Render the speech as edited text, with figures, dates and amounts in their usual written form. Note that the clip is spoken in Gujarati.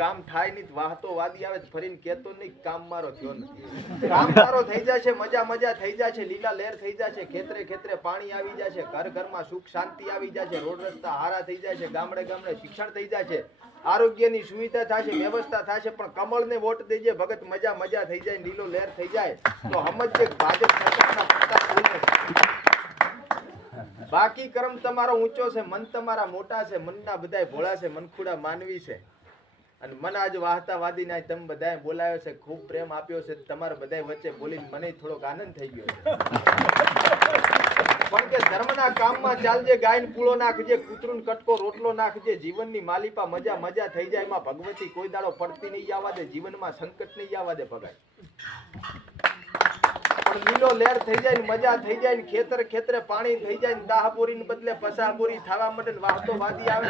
કામ થાય નહીં વાહતો વાદી આવે ફરીને કેતો નહીં કામ મારો થયો નથી. કામ તારો થઈ જશે, મજા મજા થઈ જશે, લીલા લહેર થઈ જશે, ખેતરે ખેતરે પાણી આવી જશે, ઘર ઘરમાં સુખ શાંતિ આવી જશે, રોડ રસ્તા હારા થઈ જશે, ગામડે ગામડે શિક્ષણ થઈ જશે, આરોગ્યની સુવિધા થશે, વ્યવસ્થા થશે. પણ કમળને વોટ દેજે ભગત, મજા મજા થઈ જાય, લીલો લહેર થઈ જાય તો સમજજે ભાજપ સરકારના પત્તા ખુલે. બાકી કર્મ તમારો ઊંચો છે, મન તમારા મોટા છે, મનના બધાય ભોળા છે, મનખુડા માનવી છે. અને મને આજ વાહતા વાદી ના તમે બધાએ બોલાયો છે, ખૂબ પ્રેમ આપ્યો છે, તમારા બધાય વચ્ચે બોલીને મને થોડોક આનંદ થઈ ગયો છે. પણ કે ધર્મના કામમાં ચાલજે, ગાયન પૂળો નાખજે, કૂતરું કટકો રોટલો નાખજે, જીવનની માલિપા મજા મજા થઈ જાય. એમાં ભગવતી કોઈ દાડો પડતી નહીં આવવા દે, જીવનમાં સંકટ નહીં આવવા દે ભગાય. પણ લીલો લહેર થઈ જાય ને મજા થઈ જાય ને ખેતર ખેતરે પાણી થઈ જાય ને દાહપોરી ને બદલે પસાપોરી થવા માટે વાહતો વાદી આવે.